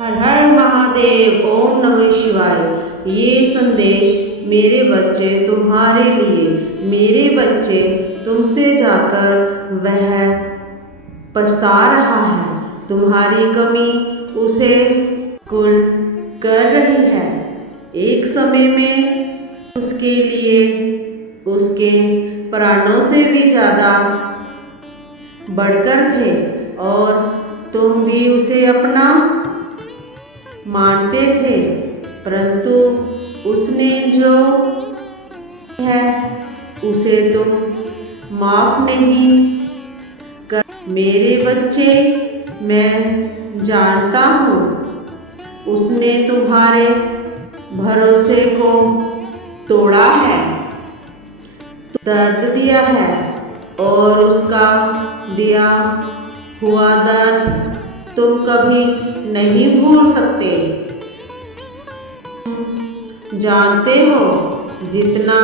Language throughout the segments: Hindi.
हर हर महादेव, ओम नमः शिवाय। ये संदेश मेरे बच्चे तुम्हारे लिए। मेरे बच्चे, तुमसे जाकर वह पछता रहा है। तुम्हारी कमी उसे कुल कर रही है। एक समय में उसके लिए उसके प्राणों से भी ज़्यादा बढ़कर थे और तुम भी उसे अपना मानते थे, परंतु उसने जो है उसे तुम माफ नहीं कर। मेरे बच्चे, मैं जानता हूँ उसने तुम्हारे भरोसे को तोड़ा है, दर्द दिया है और उसका दिया हुआ दर्द तुम कभी नहीं भूल सकते। जानते हो जितना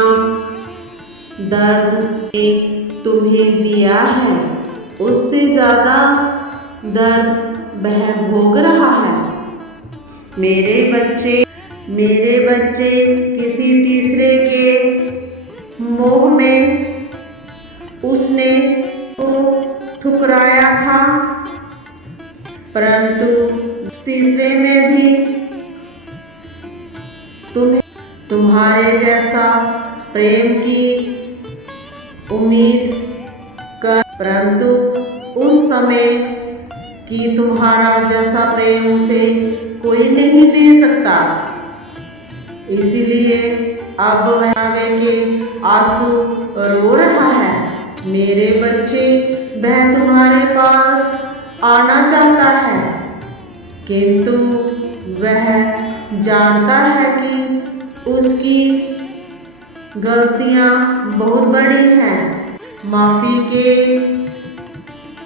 दर्द ने तुम्हें दिया है उससे ज़्यादा दर्द वह भोग रहा है। मेरे बच्चे किसी तीसरे के मोह में उसने को ठुकराया था, परंतु तीसरे में भी तुम्हारे जैसा प्रेम की उम्मीद कर, परंतु उस समय कि तुम्हारा जैसा प्रेम उसे कोई नहीं दे सकता। इसीलिए अब वह आगे के आंसू रो रहा है। मेरे बच्चे, वह तुम्हारे पास आना चाहता है, किंतु वह जानता है कि उसकी गलतियां बहुत बड़ी हैं, माफ़ी के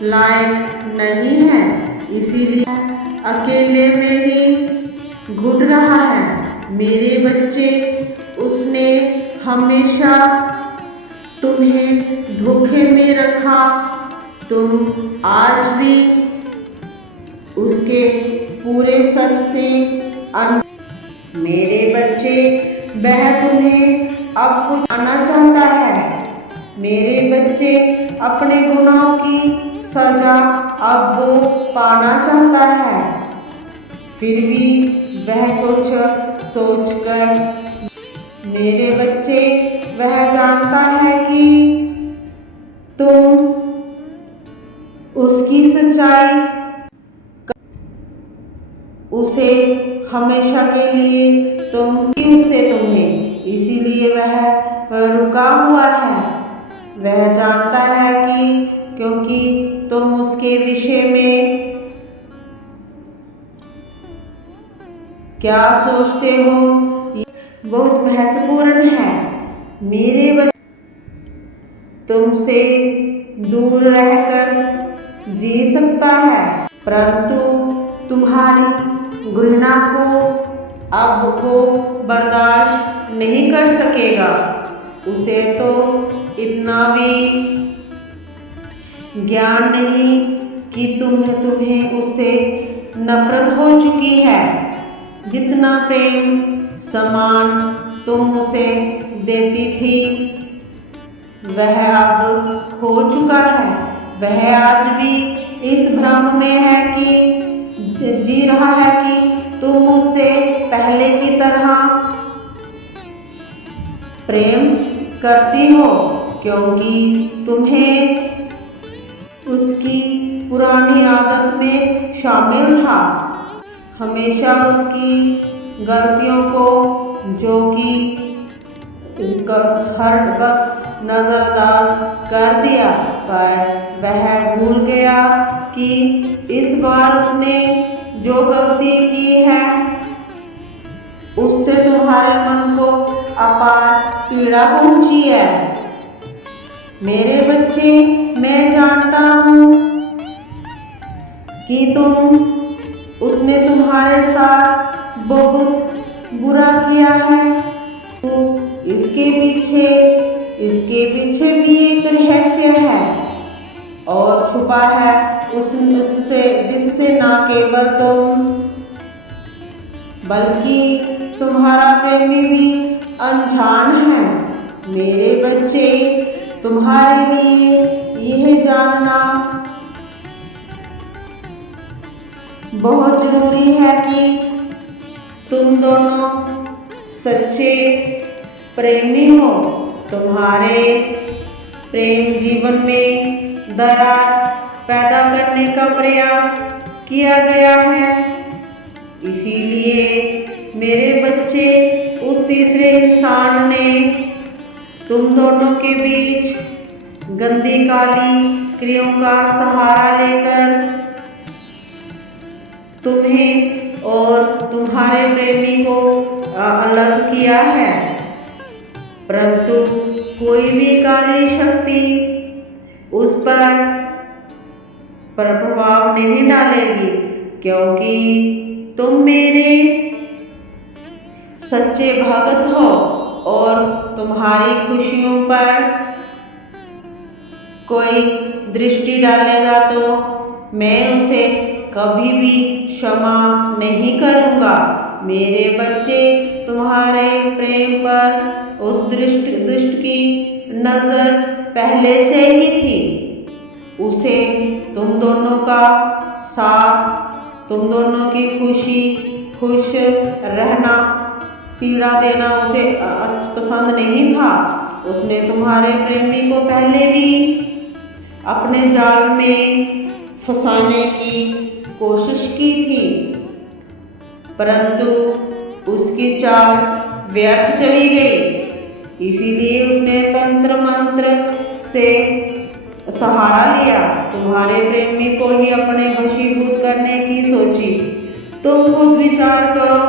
लायक नहीं है। इसीलिए अकेले में ही घुट रहा है। मेरे बच्चे, उसने हमेशा तुम्हें धोखे में रखा। तुम आज भी उसके पूरे सच से मेरे बच्चे, वह तुम्हें अब कुछ आना चाहता है। मेरे बच्चे, अपने गुनाहों की सजा अब वो पाना चाहता है, फिर भी वह कुछ सोचकर। मेरे बच्चे, वह जानता है कि तुम उसकी सच्चाई उसे हमेशा के लिए उससे तुम्हें, इसीलिए वह रुका हुआ है। वह जानता है कि क्योंकि तुम उसके विषय में क्या सोचते हो बहुत महत्वपूर्ण है। मेरे बच्चे, तुमसे दूर रहकर जी सकता है, परंतु तुम्हारी घृणा को अब वो बर्दाश्त नहीं कर सकेगा। उसे तो इतना भी ज्ञान नहीं कि तुम्हें उससे नफरत हो चुकी है। जितना प्रेम सम्मान तुम उसे देती थी वह अब खो चुका है। वह आज भी इस भ्रम में है कि जी रहा है कि तुम उससे पहले की तरह प्रेम करती हो, क्योंकि तुम्हें उसकी पुरानी आदत में शामिल था। हमेशा उसकी गलतियों को जो कि हर वक्त नज़रअंदाज कर दिया, पर वह भूल गया कि इस बार उसने जो गलती की है उससे तुम्हारे मन को अपार पीड़ा पहुंची है। मेरे बच्चे, मैं जानता हूँ कि उसने तुम्हारे साथ बहुत बुरा किया है। तो इसके पीछे भी एक रहस्य है और छुपा है उससे, जिससे ना केवल तुम बल्कि तुम्हारा प्रेमी भी अनजान है। मेरे बच्चे, तुम्हारे लिए यह जानना बहुत जरूरी है कि तुम दोनों सच्चे प्रेमी हो। तुम्हारे प्रेम जीवन में दरार पैदा करने का प्रयास किया गया है। इसीलिए मेरे बच्चे, उस तीसरे इंसान ने तुम दोनों के बीच गंदी काली क्रियाओं का सहारा लेकर तुम्हें और तुम्हारे प्रेमी को अलग किया है। परंतु कोई भी काली शक्ति उस पर प्रभाव नहीं डालेगी, क्योंकि तुम मेरे सच्चे भक्त हो और तुम्हारी खुशियों पर कोई दृष्टि डालेगा तो मैं उसे कभी भी क्षमा नहीं करूँगा। मेरे बच्चे, तुम्हारे प्रेम पर उस दुष्ट की नज़र पहले से ही थी। उसे तुम दोनों का साथ, तुम दोनों की खुश रहना, पीड़ा देना उसे पसंद नहीं था। उसने तुम्हारे प्रेमी को पहले भी अपने जाल में फंसाने की कोशिश की थी, परंतु उसकी चाल व्यर्थ चली गई। इसीलिए उसने तंत्र मंत्र से सहारा लिया, तुम्हारे प्रेमी को ही अपने वशीभूत करने की सोची। तुम खुद विचार करो,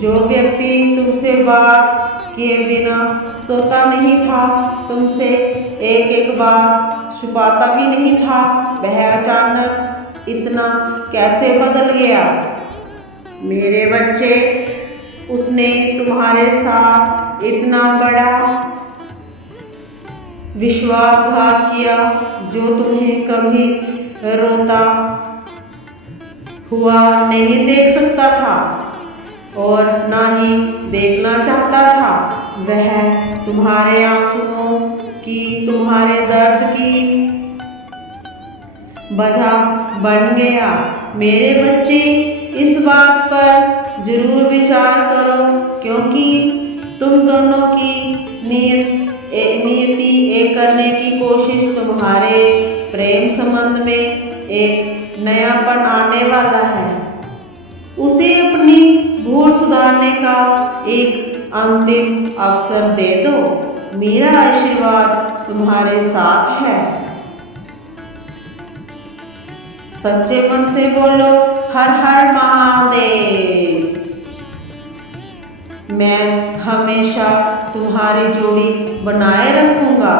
जो व्यक्ति तुमसे बात किए बिना सोता नहीं था, तुमसे एक एक बात छुपाता भी नहीं था, वह अचानक इतना कैसे बदल गया? मेरे बच्चे, उसने तुम्हारे साथ इतना बड़ा विश्वासघात किया जो तुम्हें कभी रोता हुआ नहीं देख सकता था और ना ही देखना चाहता था। वह तुम्हारे आंसुओं की, तुम्हारे दर्द की वजह बन गया। मेरे बच्चे, इस बात पर जरूर विचार करो, क्योंकि तुम दोनों की नियति एक करने की कोशिश तुम्हारे प्रेम संबंध में एक नयापन आने वाला है। उसे अपनी भूल सुधारने का एक अंतिम अवसर दे दो। मेरा आशीर्वाद तुम्हारे साथ है। सच्चे मन से बोलो, हर हर महादेव। मैं हमेशा तुम्हारी जोड़ी बनाए रखूंगा।